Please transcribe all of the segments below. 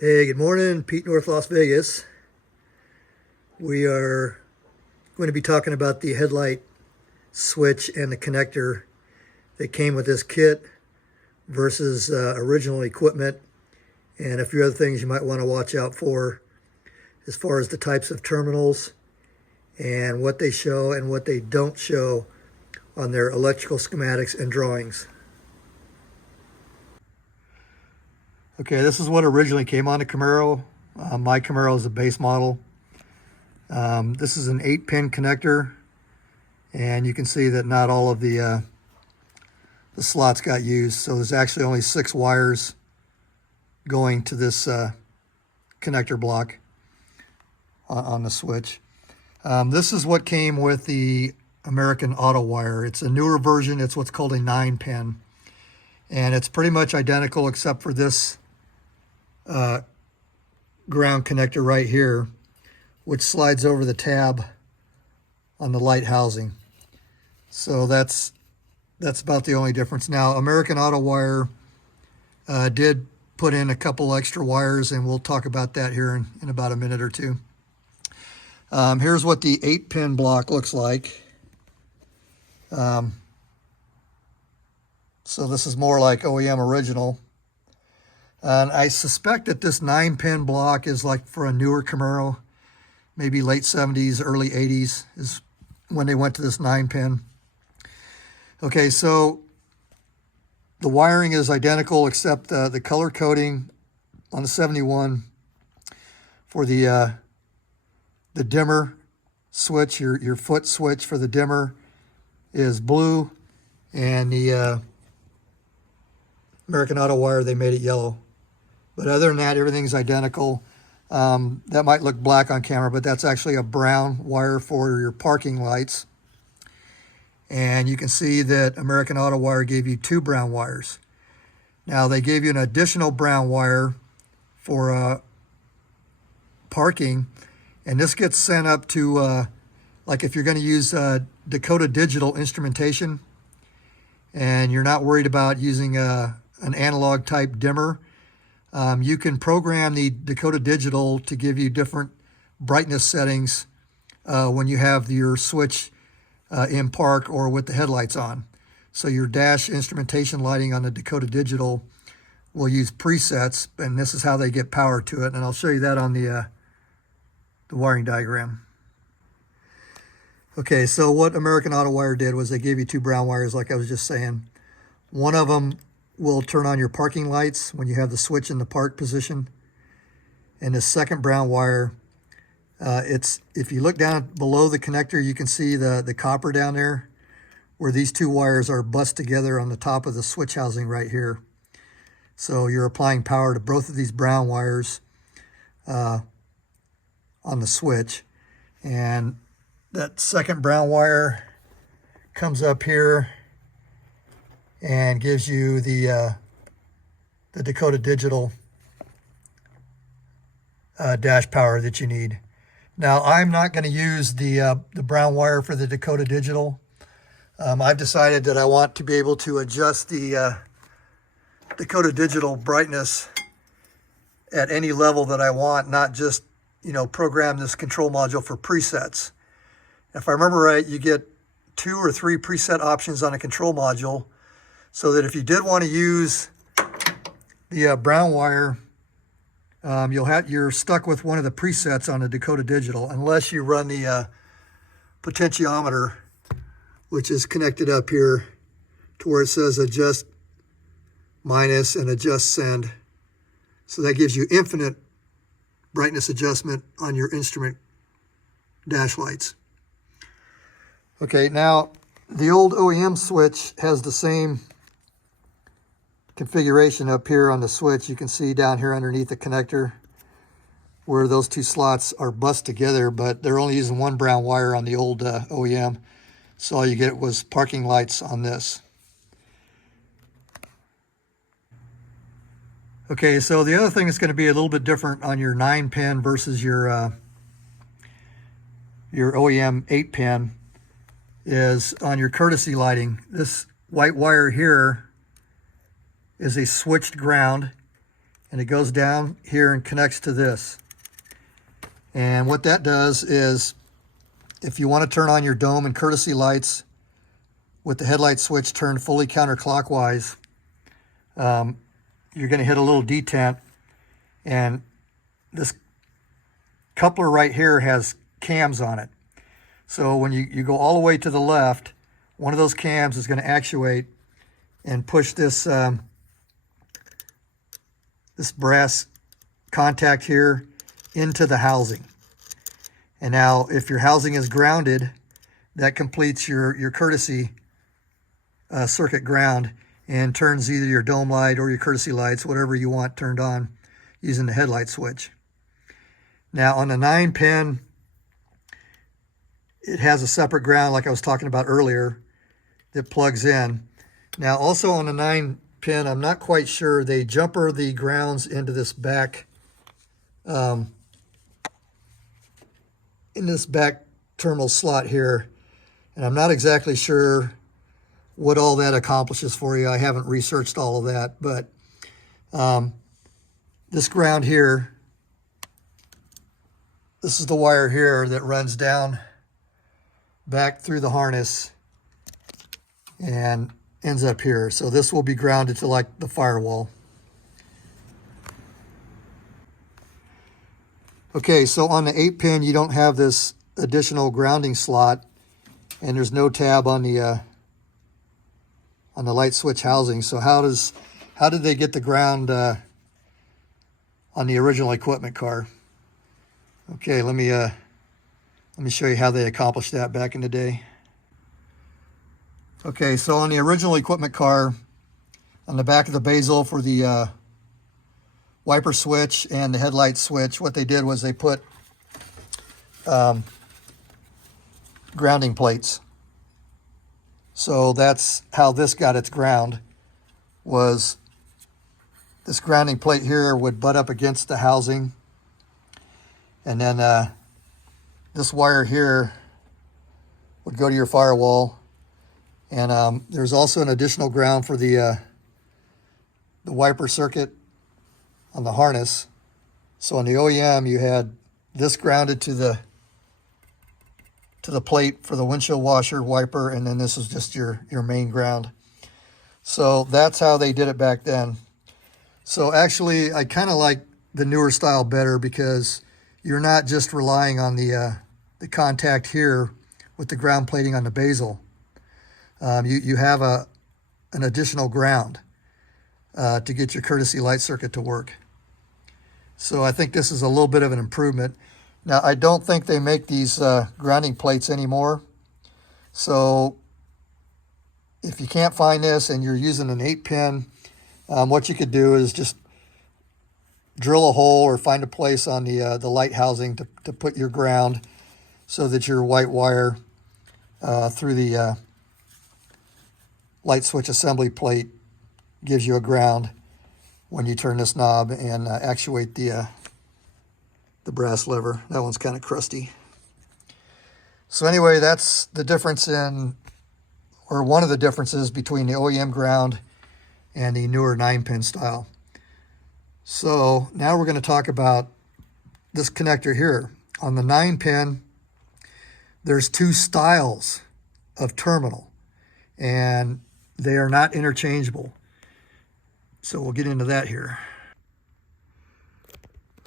Hey, good morning, Pete, North Las Vegas. We are going to be talking about the headlight switch and the connector that came with this kit versus original equipment, and a few other things you might want to watch out for as far as the types of terminals and what they show and what they don't show on their electrical schematics and drawings. Okay, this is what originally came on the Camaro. My Camaro is a base model. This is an 8-pin connector, and you can see that not all of the slots got used. So there's actually only 6 wires going to this connector block on the switch. This is what came with the American Auto wire. It's a newer version. It's what's called a 9-pin, and it's pretty much identical except for this ground connector right here, which slides over the tab on the light housing. So that's about the only difference. Now, American Auto wire did put in a couple extra wires, and we'll talk about that here in about a minute or two. Here's what the 8-pin block looks like. So this is more like OEM original. And I suspect that this 9-pin block is like for a newer Camaro, maybe late 70s, early 80s is when they went to this 9-pin. Okay, so the wiring is identical except the color coding on the 71 for the dimmer switch, your foot switch for the dimmer is blue, and the American Auto wire, they made it yellow. But other than that, everything's identical. That might look black on camera, but that's actually a brown wire for your parking lights. And you can see that American Auto wire gave you 2 brown wires. Now, they gave you an additional brown wire for parking, and this gets sent up to, like if you're going to use Dakota Digital instrumentation, and you're not worried about using an analog type dimmer, you can program the Dakota Digital to give you different brightness settings when you have your switch in park or with the headlights on. So your dash instrumentation lighting on the Dakota Digital will use presets, and this is how they get power to it. And I'll show you that on the wiring diagram. Okay, so what American Auto wire did was they gave you 2 brown wires, like I was just saying. One of them will turn on your parking lights when you have the switch in the park position. And the second brown wire, if you look down below the connector, you can see the copper down there, where these 2 wires are bussed together on the top of the switch housing right here. So you're applying power to both of these brown wires on the switch. And that second brown wire comes up here and gives you the Dakota Digital dash power that you need. Now, I'm not going to use the brown wire for the Dakota Digital. I've decided that I want to be able to adjust the Dakota Digital brightness at any level that I want, not just, program this control module for presets. If I remember right, you get 2 or 3 preset options on a control module, so that if you did want to use the brown wire, you're stuck with one of the presets on the Dakota Digital, unless you run the potentiometer, which is connected up here to where it says adjust minus and adjust send. So that gives you infinite brightness adjustment on your instrument dash lights. Okay, now the old OEM switch has the same configuration up here on the switch. You can see down here underneath the connector where those 2 slots are bussed together, but they're only using 1 brown wire on the old OEM. So all you get was parking lights on this. Okay, so the other thing that's going to be a little bit different on your 9-pin versus your OEM 8-pin is on your courtesy lighting. This white wire here is a switched ground, and it goes down here and connects to this. And what that does is, if you want to turn on your dome and courtesy lights with the headlight switch turned fully counterclockwise, you're going to hit a little detent, and this coupler right here has cams on it. So when you go all the way to the left, one of those cams is going to actuate and push this this brass contact here into the housing. And now if your housing is grounded, that completes your courtesy circuit ground and turns either your dome light or your courtesy lights, whatever you want, turned on using the headlight switch. Now on the 9-pin, it has a separate ground like I was talking about earlier that plugs in. Now also on the 9-pin, I'm not quite sure, they jumper the grounds into this back terminal slot here, and I'm not exactly sure what all that accomplishes for you. I haven't researched all of that, but this ground here, this is the wire here that runs down back through the harness and ends up here. So this will be grounded to like the firewall. Okay, so on the 8-pin, you don't have this additional grounding slot, and there's no tab on the light switch housing. So how did they get the ground on the original equipment car? Okay, let me show you how they accomplished that back in the day. Okay, so on the original equipment car, on the back of the bezel for the wiper switch and the headlight switch, what they did was they put grounding plates. So that's how this got its ground, was this grounding plate here would butt up against the housing, and then this wire here would go to your firewall. And there's also an additional ground for the wiper circuit on the harness. So on the OEM, you had this grounded to the plate for the windshield washer wiper, and then this is just your main ground. So that's how they did it back then. So actually, I kind of like the newer style better, because you're not just relying on the contact here with the ground plating on the bezel. You have an additional ground to get your courtesy light circuit to work. So I think this is a little bit of an improvement. Now, I don't think they make these grounding plates anymore. So if you can't find this and you're using an 8-pin, what you could do is just drill a hole or find a place on the light housing to put your ground, so that your white wire through the light switch assembly plate gives you a ground when you turn this knob and actuate the brass lever. That one's kind of crusty. So anyway, that's the difference in, or one of the differences between the OEM ground and the newer 9-pin style. So now we're going to talk about this connector here. On the 9-pin, there's two styles of terminal, and they are not interchangeable. So we'll get into that here.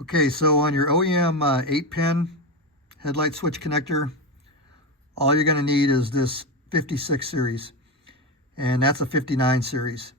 Okay, so on your OEM 8-pin headlight switch connector, all you're going to need is this 56 series, and that's a 59 series.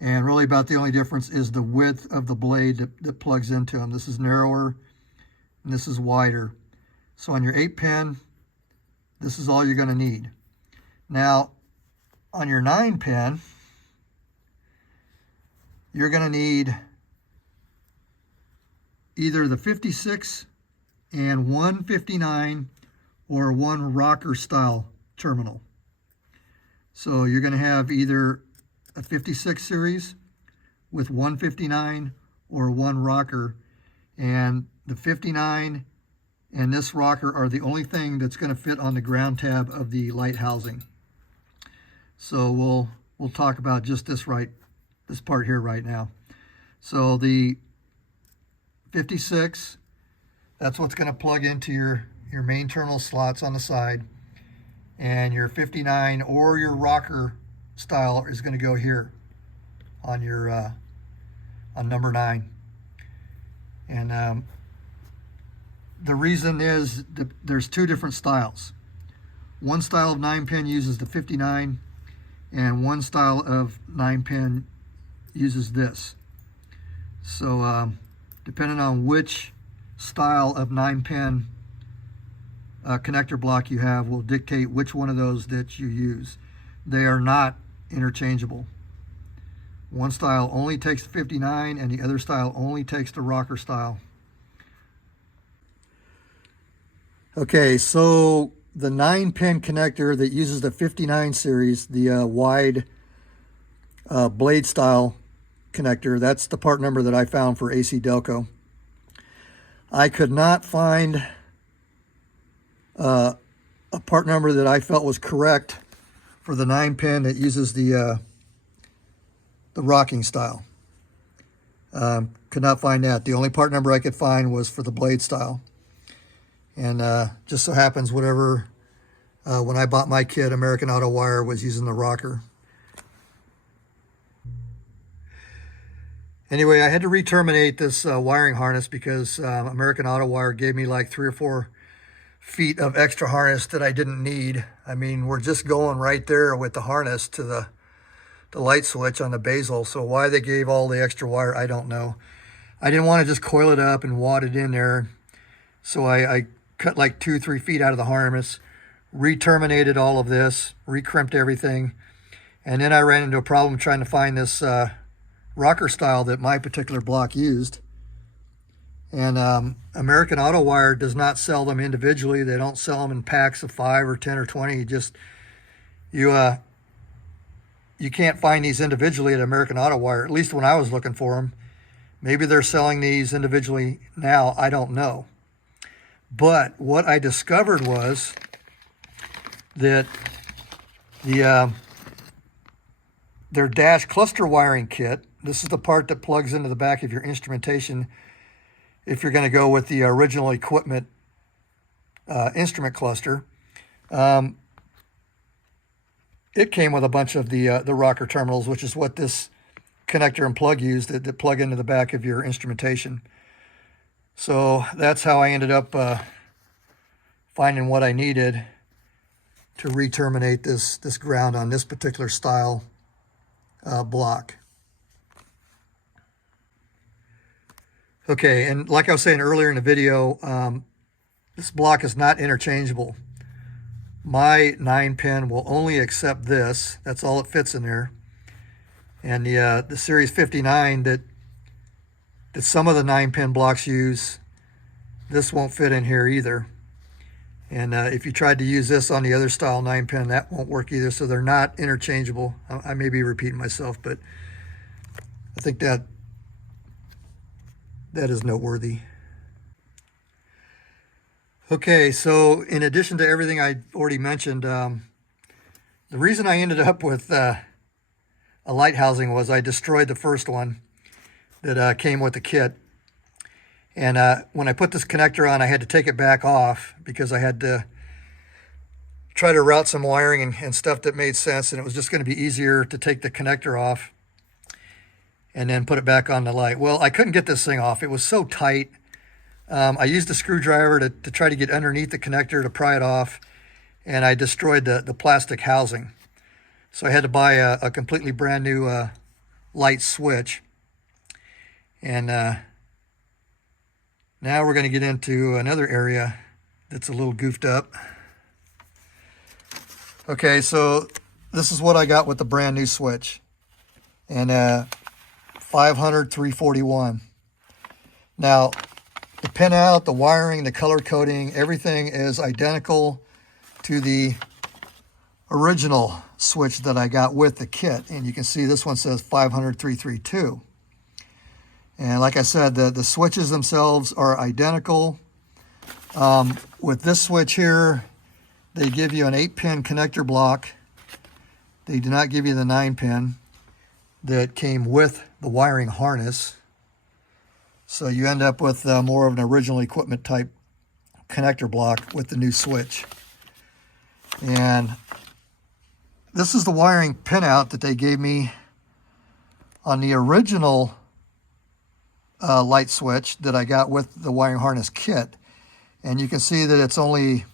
And really about the only difference is the width of the blade that plugs into them. This is narrower and this is wider. So on your 8-pin, this is all you're going to need. Now, on your 9-pin, you're going to need either the 56 and 159 or one rocker style terminal. So you're going to have either a 56 series with 159 or one rocker, and the 59 and this rocker are the only thing that's going to fit on the ground tab of the light housing. So we'll talk about just this part here right now. So the 56, that's what's going to plug into your main terminal slots on the side. And your 59 or your rocker style is going to go here on your on number 9. And the reason is there's two different styles. One style of 9-pin uses the 59, and one style of 9-pin uses this. So depending on which style of 9-pin connector block you have will dictate which one of those that you use. They are not interchangeable. One style only takes the 59 and the other style only takes the rocker style. Okay, so the 9-pin connector that uses the 59 series, the wide blade style connector, that's the part number that I found for AC Delco. I could not find a part number that I felt was correct for the 9-pin that uses the rocking style. Could not find that. The only part number I could find was for the blade style. And just so happens whatever, when I bought my kit, American Auto Wire was using the rocker. Anyway, I had to re-terminate this wiring harness because American Auto Wire gave me like 3 or 4 feet of extra harness that I didn't need. I mean, we're just going right there with the harness to the light switch on the bezel. So why they gave all the extra wire, I don't know. I didn't want to just coil it up and wad it in there. So I cut like 2-3 feet out of the harness, re-terminated all of this, re-crimped everything. And then I ran into a problem trying to find this rocker style that my particular block used. And American Auto Wire does not sell them individually. They don't sell them in packs of 5 or 10 or 20. You can't find these individually at American Auto Wire, at least when I was looking for them. Maybe they're selling these individually now, I don't know. But what I discovered was that their dash cluster wiring kit, this is the part that plugs into the back of your instrumentation if you're going to go with the original equipment instrument cluster. It came with a bunch of the rocker terminals, which is what this connector and plug used that plug into the back of your instrumentation. So that's how I ended up finding what I needed to re-terminate this ground on this particular style block. Okay, and like I was saying earlier in the video, this block is not interchangeable. My 9-pin will only accept this. That's all it fits in there. And the Series 59 that some of the 9-pin blocks use, this won't fit in here either. And if you tried to use this on the other style 9-pin, that won't work either. So they're not interchangeable. I may be repeating myself, but I think that is noteworthy. Okay, so in addition to everything I already mentioned, the reason I ended up with a light housing was I destroyed the first one that came with the kit. And when I put this connector on, I had to take it back off because I had to try to route some wiring and stuff that made sense, and it was just going to be easier to take the connector off and then put it back on the light. Well, I couldn't get this thing off. It was so tight. I used a screwdriver to try to get underneath the connector to pry it off, and I destroyed the plastic housing. So I had to buy a completely brand new light switch. And now we're going to get into another area that's a little goofed up. Okay, so this is what I got with the brand new switch. And 500 341. Now, the pinout, the wiring, the color coding, everything is identical to the original switch that I got with the kit. And you can see this one says 500 332. And like I said, the switches themselves are identical. With this switch here, they give you an 8-pin connector block. They do not give you the 9-pin that came with the wiring harness. So you end up with more of an original equipment type connector block with the new switch. And this is the wiring pinout that they gave me on the original light switch that I got with the wiring harness kit. And you can see that it's only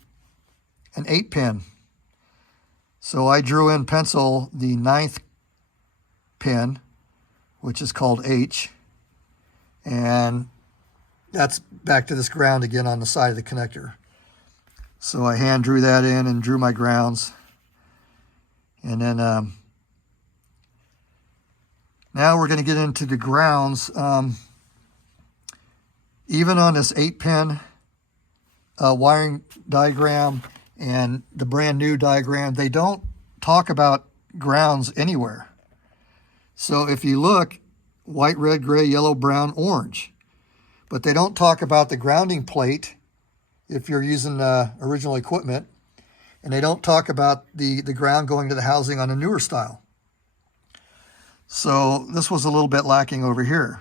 an 8-pin. So I drew in pencil the 9th pin, which is called H. And that's back to this ground again on the side of the connector. So I hand drew that in and drew my grounds. And then now we're going to get into the grounds. Even on this 8-pin wiring diagram and the brand new diagram, they don't talk about grounds anywhere. So if you look, white, red, gray, yellow, brown, orange. But they don't talk about the grounding plate if you're using original equipment. And they don't talk about the ground going to the housing on a newer style. So this was a little bit lacking over here.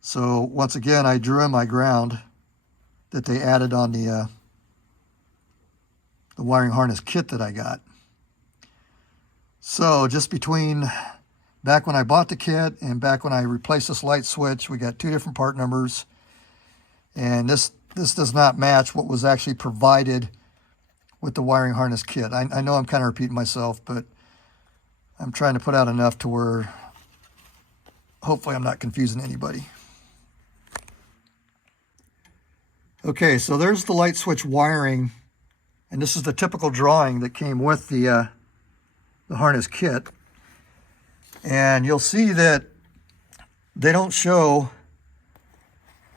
So once again, I drew in my ground that they added on the wiring harness kit that I got. So just between back when I bought the kit and back when I replaced this light switch, we got two different part numbers. And this does not match what was actually provided with the wiring harness kit. I know I'm kind of repeating myself, but I'm trying to put out enough to where hopefully I'm not confusing anybody. Okay, so there's the light switch wiring, and this is the typical drawing that came with the harness kit. And you'll see that they don't show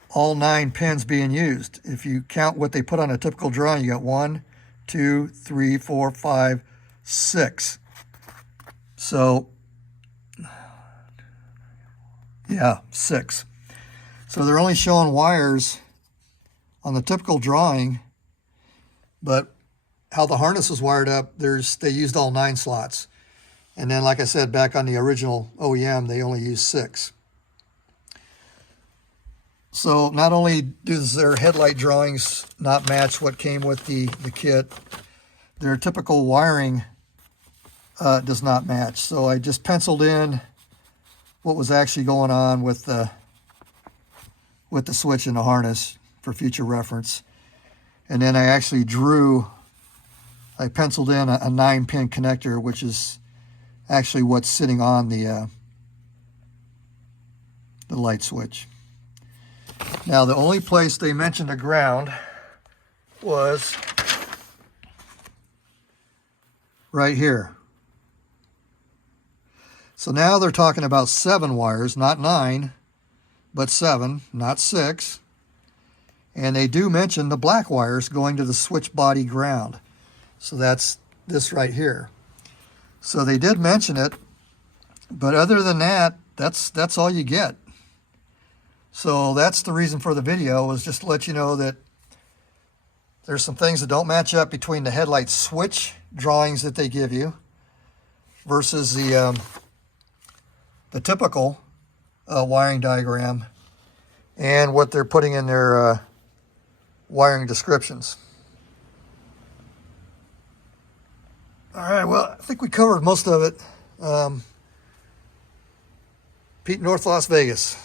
all 9 pins being used. If you count what they put on a typical drawing, you got 1, 2, 3, 4, 5, 6. So, yeah, 6. So they're only showing wires on the typical drawing, but how the harness was wired up, they used all 9 slots. And then, like I said, back on the original OEM, they only used 6. So not only does their headlight drawings not match what came with the kit, their typical wiring does not match. So I just penciled in what was actually going on with the switch and the harness for future reference. And then I actually I penciled in a 9-pin connector, which is actually what's sitting on the light switch. Now, the only place they mentioned a ground was right here. So now they're talking about 7 wires, not 9, but 7, not 6. And they do mention the black wires going to the switch body ground. So that's this right here. So they did mention it, but other than that, that's all you get. So that's the reason for the video, was just to let you know that there's some things that don't match up between the headlight switch drawings that they give you versus the typical wiring diagram and what they're putting in their wiring descriptions. All right, well, I think we covered most of it. Pete, North Las Vegas.